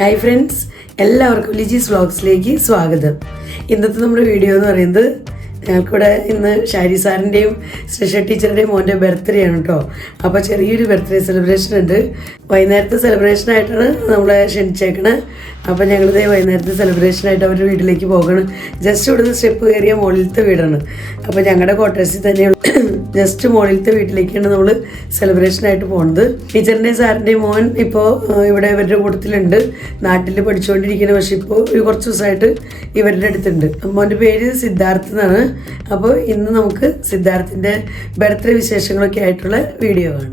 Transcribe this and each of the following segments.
Hi friends, എല്ലാവർക്കും ലിജീസ് വ്ളോഗ്സിലേക്ക് സ്വാഗതം. ഇന്നത്തെ നമ്മുടെ വീഡിയോ എന്ന് പറയുന്നത് ഞങ്ങൾക്കിവിടെ ഇന്ന് ഷാരി സാറിൻ്റെയും ശ്രീഷ ടീച്ചറുടെയും മോൻ്റെ ബർത്ത്ഡേ ആണ് കേട്ടോ. അപ്പോൾ ചെറിയൊരു ബർത്ത്ഡേ സെലിബ്രേഷൻ ഉണ്ട്. വൈകുന്നേരത്തെ സെലിബ്രേഷനായിട്ടാണ് നമ്മളെ ക്ഷണിച്ചേക്കണത്. അപ്പോൾ ഞങ്ങളിത് വൈകുന്നേരത്തെ സെലിബ്രേഷനായിട്ട് അവരുടെ വീട്ടിലേക്ക് പോകണം. ജസ്റ്റ് ഇവിടുന്ന് സ്റ്റെപ്പ് കയറിയ മുകളിലത്തെ വീടാണ്. അപ്പോൾ ഞങ്ങളുടെ ക്വാർട്ടേഴ്സിൽ തന്നെയുള്ള ജസ്റ്റ് മുകളിലത്തെ വീട്ടിലേക്കാണ് നമ്മൾ സെലിബ്രേഷനായിട്ട് പോകുന്നത്. ടീച്ചറിൻ്റെയും സാറിൻ്റെയും മോൻ ഇപ്പോൾ ഇവിടെ ഇവരുടെ കൂട്ടത്തിലുണ്ട്. നാട്ടിൽ പഠിച്ചുകൊണ്ടിരിക്കുന്ന, പക്ഷെ ഇപ്പോൾ ഒരു കുറച്ച് ദിവസമായിട്ട് ഇവരുടെ അടുത്തുണ്ട്. മോൻ്റെ പേര് സിദ്ധാർത്ഥ് എന്നാണ്. അപ്പോൾ ഇന്ന് നമുക്ക് സിദ്ധാർത്ഥിൻ്റെ ബർത്ത്ഡേ വിശേഷങ്ങളൊക്കെ ആയിട്ടുള്ള വീഡിയോ ആണ്.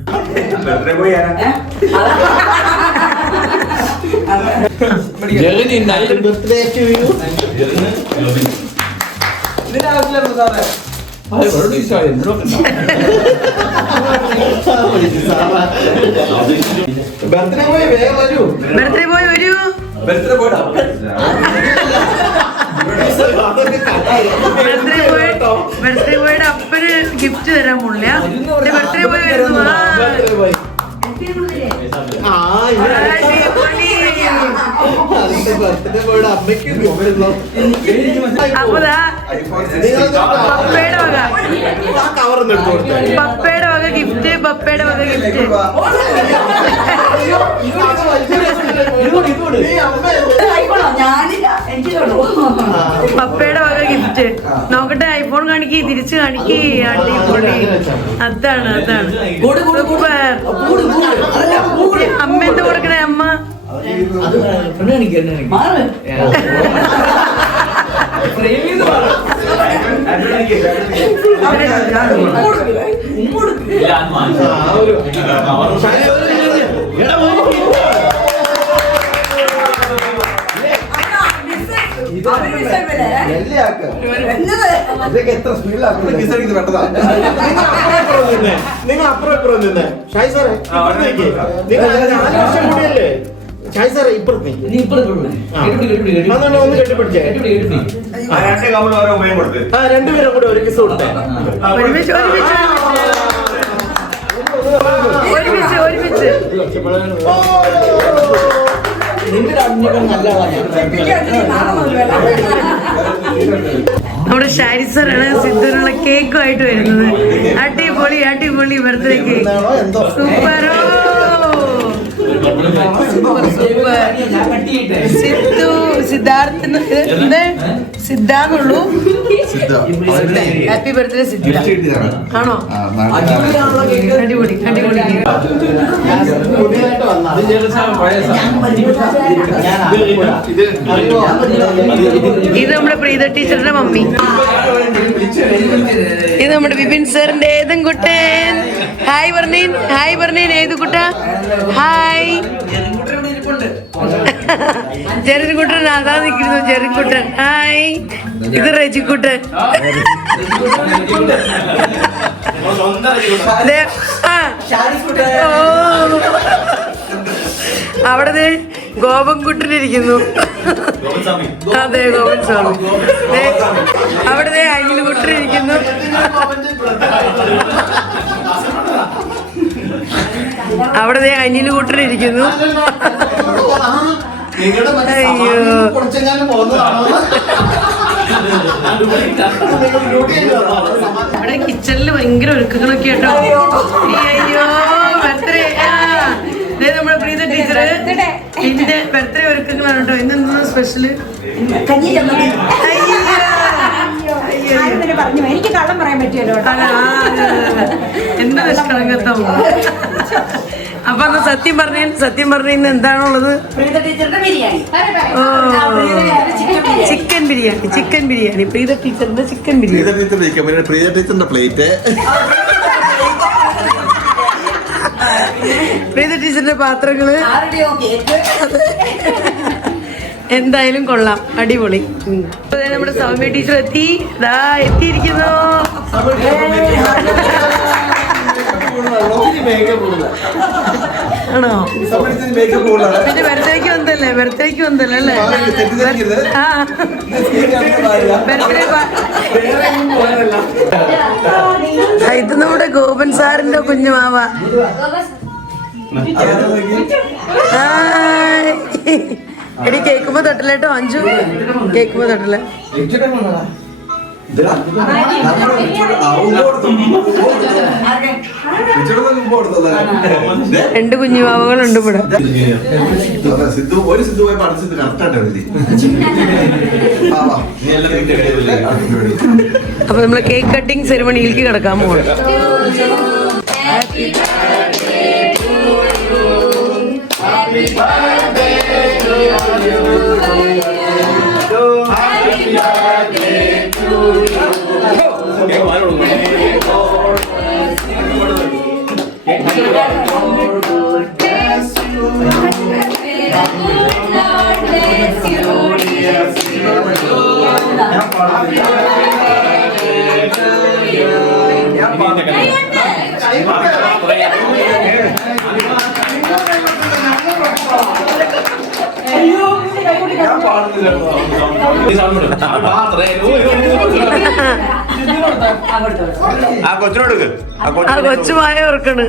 ബർത്ത്ഡേ ബോയ് വരൂ. ബർത്ത്ഡേ ബോയുടെ അപ്പന് ഗിഫ്റ്റ് തരാൻ പോണില്ല. ബർത്ത്ഡേ ബോയ് വരുന്നു. പപ്പയുടെ വക ഗിഫ്റ്റ്, പപ്പയുടെ വക ഗിഫ്റ്റ്. പപ്പയുടെ വക ഗിഫ്റ്റ്. നോക്കട്ടെ, ഐഫോൺ കാണിക്ക്, തിരിച്ചു കാണിക്ക്. അടിപൊളി. അതാണ് അതാണ് സൂപ്പർ. അമ്മ എന്താ കൊടുക്കണേ? അമ്മ നിങ്ങൾ അപ്പുറം നിന്നേ. ഷായ് സാറേ ഷായ് സാറേ ഇപ്പുറത്ത് ഒന്ന് കെട്ടിപ്പിടിച്ചേ. രണ്ടുപേരും കൂടെ ഒരു കിസ് കൊടുത്തേ. നമ്മുടെ ഷാരി സാറാണ് സിദ്ധുവിനുള്ള കേക്കുമായിട്ട് വരുന്നത്. അടിപൊളി അടിപൊളി ബർത്ത്ഡേ കേക്ക്. സൂപ്പറോ, സിദ്ധു സിദ്ധാർത്ഥ സിദ്ധാന്നുള്ളൂ. Happy birthday Sidha. ആണോ? അടിപൊളി അടിപൊളി. ഇത് നമ്മുടെ പ്രീത ടീച്ചറുടെ മമ്മി. ഇത് നമ്മുടെ വിപിൻ സാറിന്റെ ഏതുംകുട്ടൻ. ഹായ് പറഞ്ഞേൻ, ഹായ് പറഞ്ഞേൻ. ഏതുകുട്ട ഹായ്. ജെറിൻകുട്ടൻ അതാ നിൽക്കുന്നു. ജെറിൻകുട്ടൻ ഹായ്. ഇത് റജിക്കുട്ടൻ. അവിടെ ഗോപൻകുട്ടനിരിക്കുന്നു. അതെ, ഗോപൻ സ്വാമി. അവിടെ അനിൽകുട്ടനിരിക്കുന്നു. അവിടെ അനിൽകുട്ടനിരിക്കുന്നു. അയ്യോ, അവിടെ കിച്ചണില് ഭയങ്കര ഒരുക്കങ്ങളൊക്കെ കേട്ടോ. അയ്യോ, ബർത്ത്ഡേ. നമ്മുടെ പ്രീത ടീച്ചറ് ഇതിന്റെ ബർത്ത്ഡേ ഒരുക്കങ്ങളാണ് കേട്ടോ. ഇന്നെന്താ സ്പെഷ്യല്? എനിക്ക് കള്ളം പറയാൻ പറ്റിയല്ലോ. എന്താ നിഷ്കളങ്കത്തം. അപ്പൊ അന്ന് സത്യം പറഞ്ഞ ഇന്ന് എന്താണുള്ളത്? ചിക്കൻ ബിരിയാണി. ചിക്കൻ ബിരിയാണി. പ്രീത ടീച്ചറിന്റെ ചിക്കൻ ബിരിയാണി. പ്രീത ടീച്ചറിന്റെ പ്ലേറ്റ്. പ്രീത ടീച്ചറിന്റെ പാത്രങ്ങള് എന്തായാലും കൊള്ളാം, അടിപൊളി. അപ്പൊ ദേ നമ്മുടെ സൗമ്യ ടീച്ചർ എത്തിയിരിക്കുന്നു. ആണോ? പിന്നെ ബർത്ത്ഡേക്ക് വന്നല്ലേ അല്ലേ? ഇത് നമ്മുടെ ഗോപൻ സാറിന്റെ കുഞ്ഞുമാവ. എടി കേക്കുമ്പോ തൊട്ടില്ലേട്ടോ അഞ്ചു, കേക്കുമ്പോ തൊട്ടില്ല. രണ്ട് കുഞ്ഞുമാവകളുണ്ട് ഇവിടെ. അപ്പൊ നമ്മള് കേക്ക് കട്ടിങ് സെറിമണിയിലേക്ക് കിടക്കാൻ പോകണം. ആ കൊച്ചുമായ ഓർക്കണ്.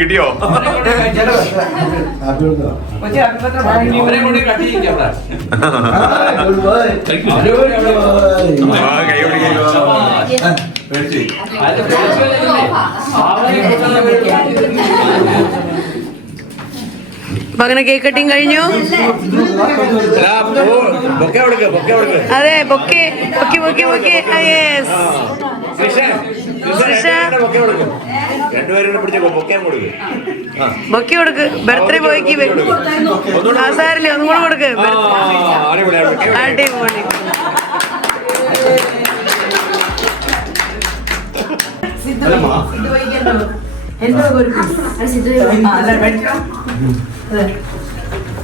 കിട്ടിയോ? അപ്പൊ അങ്ങനെ കേക്ക് കട്ടിങ് കഴിഞ്ഞു. അതെ, bouquet bouquet bouquet bouquet. Bouquet കൊടുക്ക്. ബർത്ത്ഡേ ബോയ്ക്ക് സാറില്ലേ ഒന്നും കൂടെ കൊടുക്ക്. അടിപൊളി.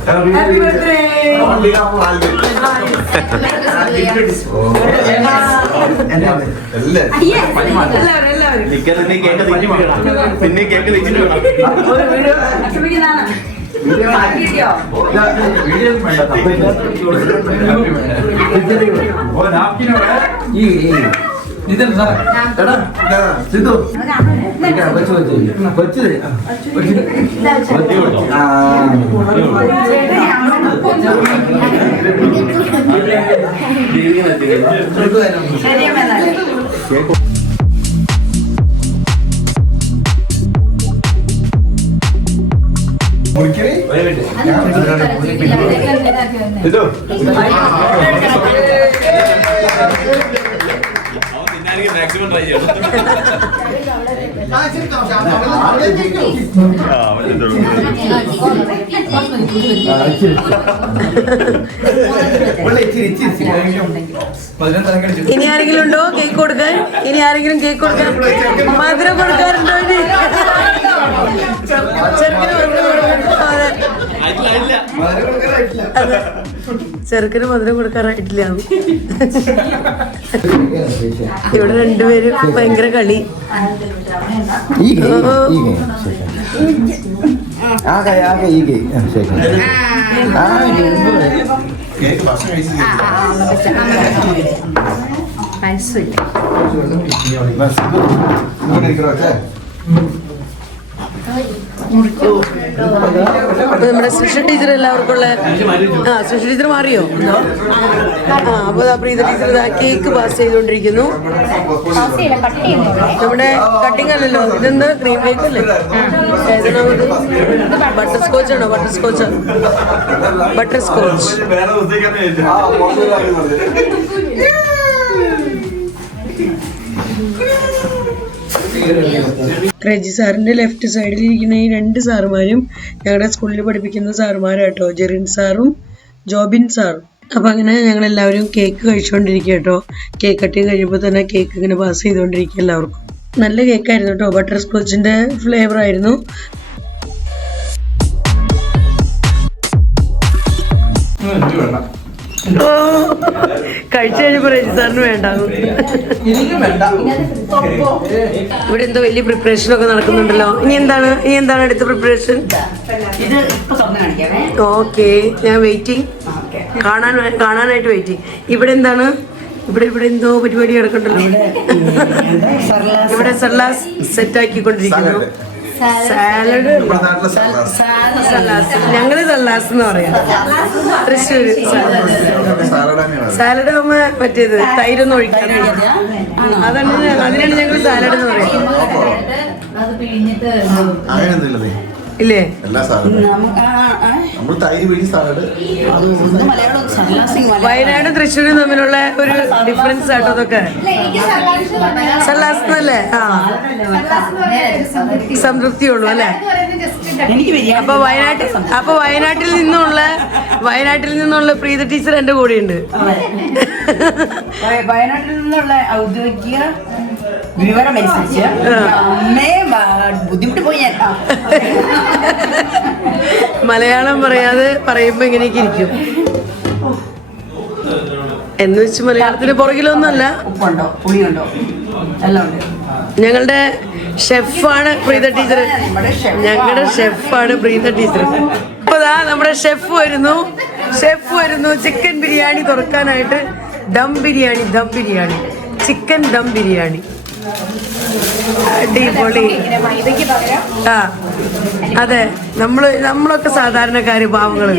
Happy birthday. പിന്നെ കേക്ക് വെച്ചിട്ട് ഇതല്ല സാർ സിദ്ധു കൊച്ചു മാക്സിമം ട്രൈ ചെയ്യണം. ഇനി ആരെങ്കിലും ഉണ്ടോ കേക്ക് കൊടുക്കാൻ? ഇനി ആരെങ്കിലും കേക്ക് കൊടുക്കാൻ? മധുരം കൊടുക്കാറുണ്ടോ? ചെറുക്കന് മധുരം കൊടുക്കാറായിട്ടില്ല. ഇവിടെ രണ്ടുപേരും ഭയങ്കര കളി. നമ്മുടെ സൃഷ്ടി ടീച്ചർ എല്ലാവർക്കും ഉള്ള സൃഷ്ടി ടീച്ചർ മാറിയോ? അപ്പൊ പ്രീത ടീച്ചർ കേക്ക് പാസ് ചെയ്തുകൊണ്ടിരിക്കുന്നു. നമ്മുടെ കട്ടിങ് അല്ലല്ലോ, ഇതെന്താ ക്രീം കേക്ക് അല്ലേ? ബട്ടർ സ്കോച്ച് ആണോ? Butter scotch. Butter scotch. Reji സാറിന്റെ ലെഫ്റ്റ് സൈഡിൽ ഇരിക്കുന്ന ഈ 2 സാറുമാരും ഞങ്ങളുടെ സ്കൂളിൽ പഠിപ്പിക്കുന്ന സാറുമാരാട്ടോ, ജെറിൻ സാറും ജോബിൻ സാറും. അപ്പൊ അങ്ങനെ ഞങ്ങൾ എല്ലാവരും കേക്ക് കഴിച്ചുകൊണ്ടിരിക്കുക കേട്ടോ. കേക്ക് കട്ടിങ് കഴിയുമ്പോൾ തന്നെ കേക്ക് ഇങ്ങനെ പാസ് ചെയ്തുകൊണ്ടിരിക്കുക എല്ലാവർക്കും. നല്ല കേക്കായിരുന്നു കേട്ടോ, ബട്ടർ സ്കോച്ചിന്റെ ഫ്ലേവർ ആയിരുന്നു. കഴിച്ചു കഴിഞ്ഞപ്പോ റെജി സാറിന് വേണ്ടാകും. ഇവിടെ എന്തോ വലിയ പ്രിപ്പറേഷൻ ഒക്കെ നടക്കുന്നുണ്ടല്ലോ. ഇനി എന്താണ് അടുത്ത പ്രിപ്പറേഷൻ? ഓക്കെ, ഞാൻ വെയിറ്റിംഗ്, കാണാനായിട്ട് വെയിറ്റിംഗ്. ഇവിടെ എന്താണ്? ഇവിടെ എന്തോ പരിപാടി നടക്കണ്ടല്ലോ. ഇവിടെ സലാസ് സെറ്റ് ആക്കിക്കൊണ്ടിരിക്കുന്നു. സാലഡ്, ഞങ്ങള് സലാസ് എന്ന് പറയാം. തൃശ്ശൂര് സാലഡ് ആകുമ്പോ മറ്റേത് തൈരൊന്നും ഒഴിക്കാൻ, അതിനാണ് ഞങ്ങൾ സാലഡ് എന്ന് പറയാം. ഇല്ലേ? വയനാടും തൃശ്ശൂരും തമ്മിലുള്ള ഒരു ഡിഫറൻസ് ആട്ടോ അതൊക്കെ. സലാസ് എന്നല്ലേ? ആ, സംതൃപ്തിയുള്ളൂ അല്ലേ? അപ്പൊ വയനാട്ടിൽ നിന്നുള്ള പ്രീത ടീച്ചർ എന്റെ കൂടെ ഉണ്ട്. വയനാട്ടിൽ നിന്നുള്ള ഔദ്യോഗിക വിവരമനുസരിച്ച് ബുദ്ധിമുട്ട് പോയി ഞാൻ മലയാളം പറയാതെ പറയുമ്പോ ഇങ്ങനെയൊക്കെ ഇരിക്കും. എന്ന് വെച്ച് മലയാളത്തിന് പുറകിലൊന്നുമല്ല. ഉപ്പുണ്ടോ, പുളിയുണ്ടോ, എല്ലാം ഉണ്ട്. ഞങ്ങളുടെ ഷെഫാണ് പ്രീത ടീച്ചർ. ഞങ്ങളുടെ ഷെഫാണ് പ്രീത ടീച്ചർ. അപ്പൊ നമ്മുടെ ഷെഫ് വരുന്നു. ചിക്കൻ ബിരിയാണി തുറക്കാനായിട്ട്. ദം ബിരിയാണി ചിക്കൻ ദം ബിരിയാണി. അടിപൊളി. ആ അതെ, നമ്മളൊക്കെ സാധാരണക്കാര്, പാവങ്ങള്.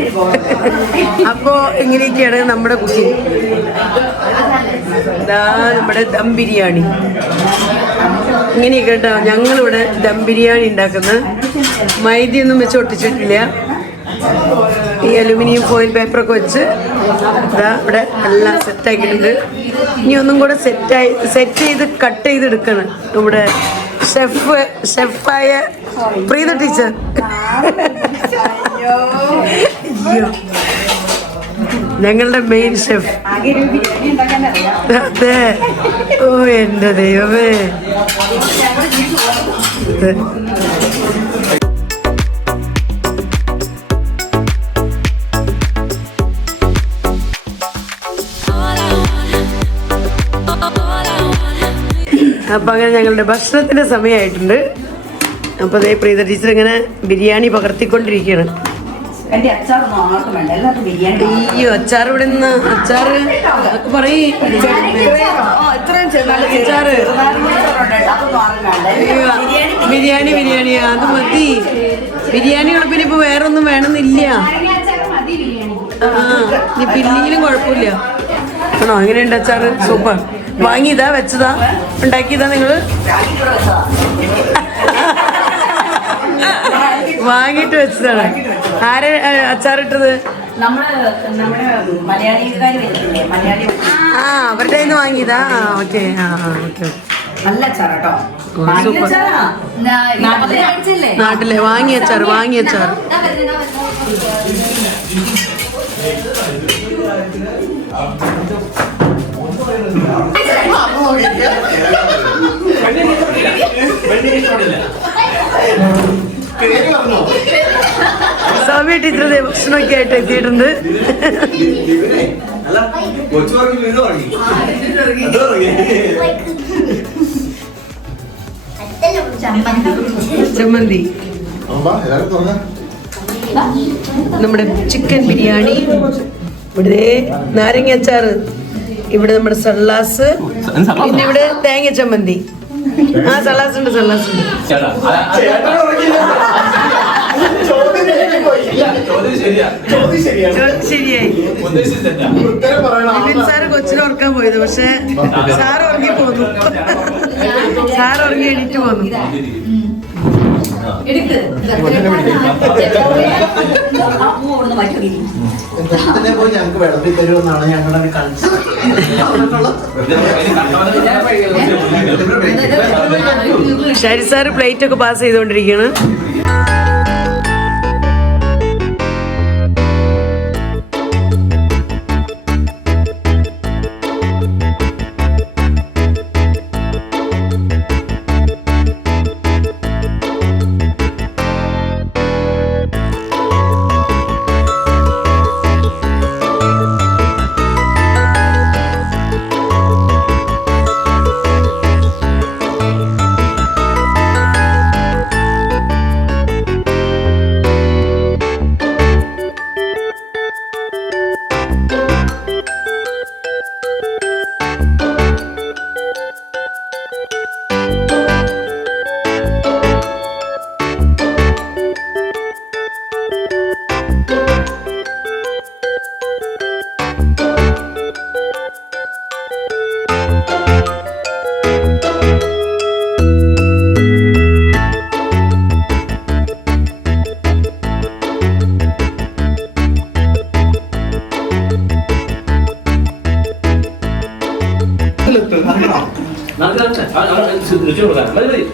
അപ്പോ ഇങ്ങനെയൊക്കെയാണ് നമ്മുടെ കുക്കിംഗ്. നമ്മുടെ ദം ബിരിയാണി ഇങ്ങനെയൊക്കെ കേട്ടോ. ഞങ്ങളിവിടെ ദം ബിരിയാണി ഉണ്ടാക്കുന്നത് മൈദയൊന്നും വെച്ച് ഒട്ടിച്ചിട്ടില്ല. ഈ അലുമിനിയം ഫോയിൽ പേപ്പറൊക്കെ വെച്ച് ഇവിടെ എല്ലാം സെറ്റാക്കിയിട്ടുണ്ട്. ഇനി ഒന്നും കൂടെ സെറ്റ് ചെയ്ത് കട്ട് ചെയ്തെടുക്കണം നമ്മുടെ ഷെഫായ പ്രീത ടീച്ചർ. അയ്യോ, ഞങ്ങളുടെ മെയിൻ ഷെഫ്. അതെ, ഓ എന്റെ ദൈവമേ. അപ്പൊ അങ്ങനെ ഞങ്ങളുടെ ഭക്ഷണത്തിന്റെ സമയമായിട്ടുണ്ട്. അപ്പൊ അതേ പ്രീത ടീച്ചർ ഇങ്ങനെ ബിരിയാണി പകർത്തിക്കൊണ്ടിരിക്കുകയാണ്. അയ്യോ, അച്ചാർ ഇവിടെ നിന്ന് അച്ചാറ് പറയും. ബിരിയാണി അത് മതി. ബിരിയാണി പിന്നെ ഇപ്പൊ വേറെ ഒന്നും വേണമെന്നില്ല. ഇനി പിന്നെങ്കിലും കുഴപ്പമില്ല. ആണോ? എങ്ങനെയുണ്ട് അച്ചാറ്? സൂപ്പർ. വാങ്ങിയതാ, വെച്ചതാ, ഉണ്ടാക്കിയതാ? നിങ്ങള് വാങ്ങിട്ട് വെച്ചതാണ്. ആരെ അച്ചാറിട്ടത്? ആ, അവരുടെ കയ്യിൽ നിന്ന് വാങ്ങിയതാ. Okay, okay. നല്ല അച്ചാറാട്ടോ. നാട്ടിലെ വാങ്ങിയ അച്ചാർ. സൗമ്യ ടീച്ചർ ഭക്ഷണമൊക്കെ ആയിട്ട് എത്തിയിട്ടുണ്ട്. ചമ്മന്തി, നമ്മുടെ ചിക്കൻ ബിരിയാണി, ഇവിടെ നാരങ്ങ അച്ചാറ്, ഇവിടെ നമ്മുടെ സലാസ്, പിന്നെ ഇവിടെ തേങ്ങ ചമ്മന്തി. ആ, സലാസ് ഉണ്ട്. ശരിയായി. സാറ് കൊച്ചിനെ ഓർക്കാൻ പോയത്, പക്ഷെ സാറ് ഉറങ്ങി എണീറ്റ് പോന്നു. പോയി ഞങ്ങൾക്ക് വിളമ്പി തരുമെന്നാണ് ഞങ്ങളുടെ കൾച്ചർ. ഷാരി സാറ് പ്ലേറ്റ് ഒക്കെ പാസ് ചെയ്തുകൊണ്ടിരിക്കുകയാണ്.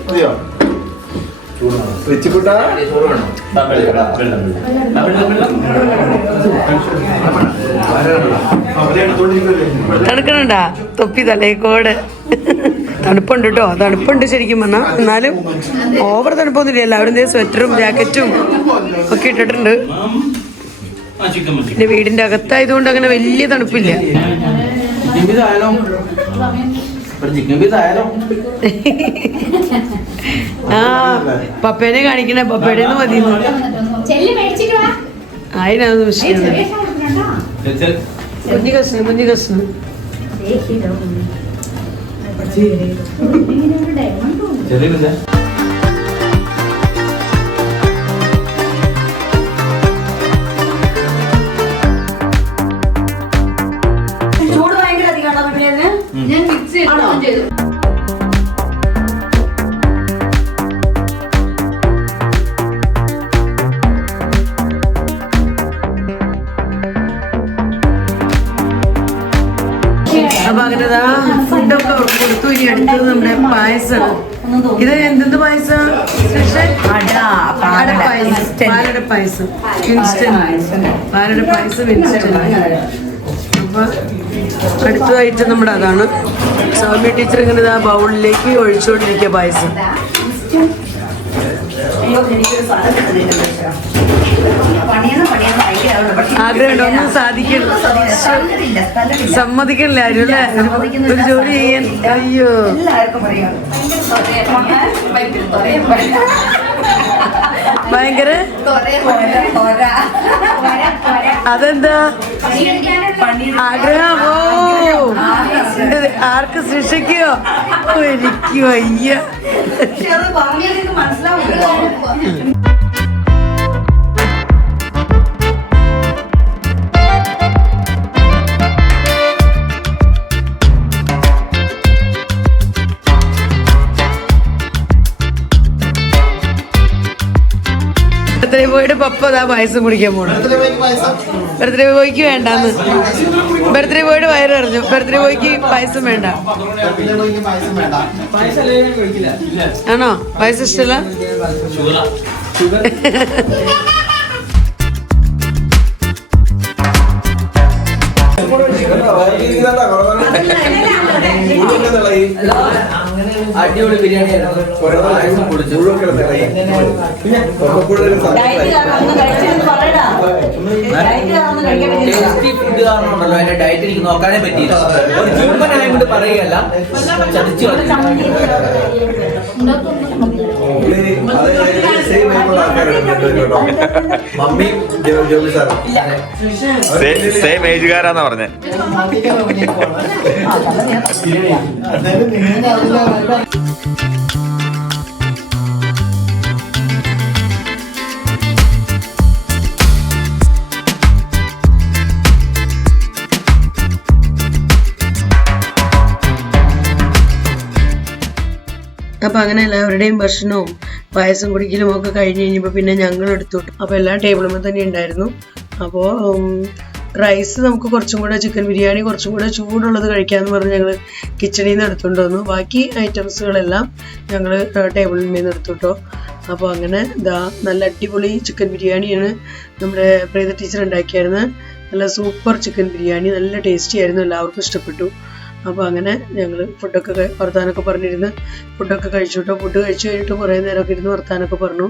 മതിയോ? റിച്ചിക്കുട്ടാ തണുക്കണണ്ടാ തൊപ്പി തലേക്കോട്. തണുപ്പുണ്ട് കേട്ടോ, തണുപ്പുണ്ട് ശരിക്കും പറഞ്ഞാൽ. എന്നാലും ഓവർ തണുപ്പൊന്നുമില്ല. എല്ലാവരും സ്വെറ്ററും ജാക്കറ്റും ഒക്കെ ഇട്ടിട്ടുണ്ട്. പിന്നെ വീടിന്റെ അകത്തായതുകൊണ്ട് അങ്ങനെ വലിയ തണുപ്പില്ല. ആ പപ്പേനെ കാണിക്കണേ, പപ്പയുടെ മതി. അതിനത് കുഞ്ഞു കഷ്ണം, കുഞ്ഞു കഷ്ണം. ചൂട് ഭയങ്കര അധികമാണോ പപ്പേനെ? ഞാൻ മിക്സ് ചെയ്തു. അപ്പൊ അങ്ങനെതാ ഫുഡൊക്കെ കൊടുത്തു. ഇനി അടുത്തത് നമ്മുടെ പായസമാണ്. ഇത് എന്തെന്ത് പായസം? പാലട പായസം, ഇൻസ്റ്റന്റ് പാലട പായസം ഇൻസ്റ്റന്റ്. അപ്പൊ അടുത്തതായിട്ട് നമ്മുടെ അതാണ്. സൗമ്യ ടീച്ചർ ഇങ്ങനെ ഇതാ ബൗളിലേക്ക് ഒഴിച്ചുകൊണ്ടിരിക്കുക പായസം. ആഗ്രഹമുണ്ടോ? ഒന്നും സമ്മതിക്കണില്ല ആരും അല്ലേ ഒരു ജോലി ചെയ്യാൻ? അയ്യോ ഭയങ്കര അതെന്താ ആഗ്രഹമോ? ആർക്ക് സൃഷ്ടിക്കോ? എനിക്ക് വയ്യ. ബർത്ത്ഡേ ബോയുടെ പപ്പ അതാ പായസം കുടിക്കാൻ പോണു. ബർത്ത്ഡേ ബോയ്ക്ക് വേണ്ടാന്ന്. ബർത്ത്ഡേ ബോയുടെ വയറ് അറിഞ്ഞു. ബർത്ത്ഡേ ബോയ്ക്ക് പായസം വേണ്ട. ആണോ? പായസം ഇഷ്ടമല്ല? അടിപൊളി ബിരിയാണി ടേസ്റ്റി ഫുഡ് കാരണം ഉണ്ടല്ലോ അതിന്റെ ഡയറ്റ് എനിക്ക് നോക്കാനേ പറ്റിയില്ല. ഒരു ചൂപ്പനായോണ്ട് പറയുകയല്ല, ചതിച്ചു സെയിം ഏജുകാരാന്നാ പറഞ്ഞേ. അപ്പോൾ അങ്ങനെ എല്ലാവരുടെയും ഭക്ഷണവും പായസം കുടിക്കലും ഒക്കെ കഴിഞ്ഞ് കഴിഞ്ഞപ്പോൾ പിന്നെ ഞങ്ങൾ എടുത്തു. അപ്പോൾ എല്ലാം ടേബിളുമ്പോൾ തന്നെ ഉണ്ടായിരുന്നു. അപ്പോൾ റൈസ് നമുക്ക് കുറച്ചും കൂടെ ചിക്കൻ ബിരിയാണി കുറച്ചും കൂടെ ചൂടുള്ളത് കഴിക്കാമെന്ന് പറഞ്ഞ് ഞങ്ങൾ കിച്ചണിൽ നിന്ന് എടുത്തുകൊണ്ട് വന്നു. ബാക്കി ഐറ്റംസുകളെല്ലാം ഞങ്ങൾ ടേബിളിൽ നിന്ന് എടുത്തു കേട്ടോ. അപ്പോൾ അങ്ങനെ നല്ല അടിപൊളി ചിക്കൻ ബിരിയാണിയാണ് നമ്മുടെ പ്രീത ടീച്ചർ ഉണ്ടാക്കിയായിരുന്നത്. നല്ല സൂപ്പർ ചിക്കൻ ബിരിയാണി, നല്ല ടേസ്റ്റി ആയിരുന്നു, എല്ലാവർക്കും ഇഷ്ടപ്പെട്ടു. അപ്പോൾ അങ്ങനെ ഞങ്ങൾ ഫുഡൊക്കെ വർത്താനൊക്കെ പറഞ്ഞിരുന്ന് ഫുഡൊക്കെ കഴിച്ചു കേട്ടോ. ഫുഡ് കഴിച്ചു കഴിഞ്ഞിട്ട് കുറേ നേരമൊക്കെ ഇരുന്ന് വർത്താനൊക്കെ പറഞ്ഞു.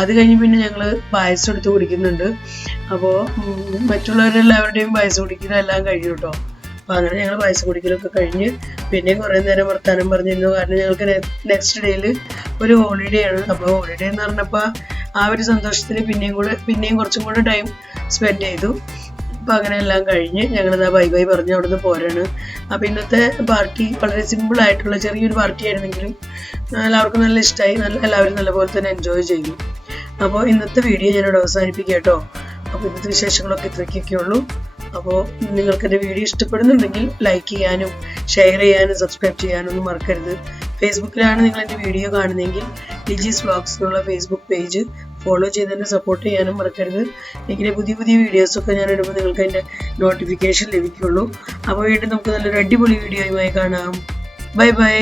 അത് കഴിഞ്ഞ് പിന്നെ ഞങ്ങൾ പായസം എടുത്ത് കുടിക്കുന്നുണ്ട്. അപ്പോൾ മറ്റുള്ളവരെല്ലാവരുടെയും പായസം കുടിക്കുന്ന എല്ലാം കഴിഞ്ഞു കേട്ടോ. അപ്പോൾ അങ്ങനെ ഞങ്ങൾ പായസം കുടിക്കലൊക്കെ കഴിഞ്ഞ് പിന്നെയും കുറേ നേരം വർത്താനം പറഞ്ഞിരുന്നു. കാരണം ഞങ്ങൾക്ക് നെക്സ്റ്റ് ഡേയിൽ ഒരു ഹോളിഡേ ആണ്. അപ്പോൾ ഹോളിഡേ എന്ന് പറഞ്ഞപ്പോൾ ആ ഒരു സന്തോഷത്തിൽ പിന്നെയും കുറച്ചും കൂടെ ടൈം സ്പെൻഡ് ചെയ്തു. അപ്പോൾ അങ്ങനെ എല്ലാം കഴിഞ്ഞ് ഞങ്ങളിതാ ബൈ ബൈ പറഞ്ഞ് അവിടെ നിന്ന് പോരാണ്. അപ്പോൾ ഇന്നത്തെ പാർട്ടി വളരെ സിമ്പിളായിട്ടുള്ള ചെറിയൊരു പാർട്ടി ആയിരുന്നെങ്കിലും എല്ലാവർക്കും നല്ല ഇഷ്ടമായി, എല്ലാവരും നല്ലപോലെ തന്നെ എൻജോയ് ചെയ്തു. അപ്പോൾ ഇന്നത്തെ വീഡിയോ ഞാനിവിടെ അവസാനിപ്പിക്കാം കേട്ടോ. അപ്പോൾ ഇന്നത്തെ വിശേഷങ്ങളൊക്കെ ഇത്രയ്ക്കൊക്കെ ഉള്ളൂ. അപ്പോൾ നിങ്ങൾക്ക് എൻ്റെ വീഡിയോ ഇഷ്ടപ്പെടുന്നുണ്ടെങ്കിൽ ലൈക്ക് ചെയ്യാനും ഷെയർ ചെയ്യാനും സബ്സ്ക്രൈബ് ചെയ്യാനും ഒന്നും മറക്കരുത്. ഫേസ്ബുക്കിലാണ് നിങ്ങൾ എൻ്റെ വീഡിയോ കാണുന്നതെങ്കിൽ ലിജീസ് വ്ളോഗ്സ് എന്നുള്ള ഫേസ്ബുക്ക് പേജ് ഫോളോ ചെയ്ത് തന്നെ സപ്പോർട്ട് ചെയ്യാനും മറക്കരുത്. ഇങ്ങനെ പുതിയ പുതിയ വീഡിയോസൊക്കെ ഞാൻ ഇടുമ്പോൾ നിങ്ങൾക്ക് അതിൻ്റെ നോട്ടിഫിക്കേഷൻ ലഭിക്കുള്ളൂ. അപ്പോൾ വീണ്ടും നമുക്ക് നല്ലൊരു അടിപൊളി വീഡിയോയുമായി കാണാം. Bye bye.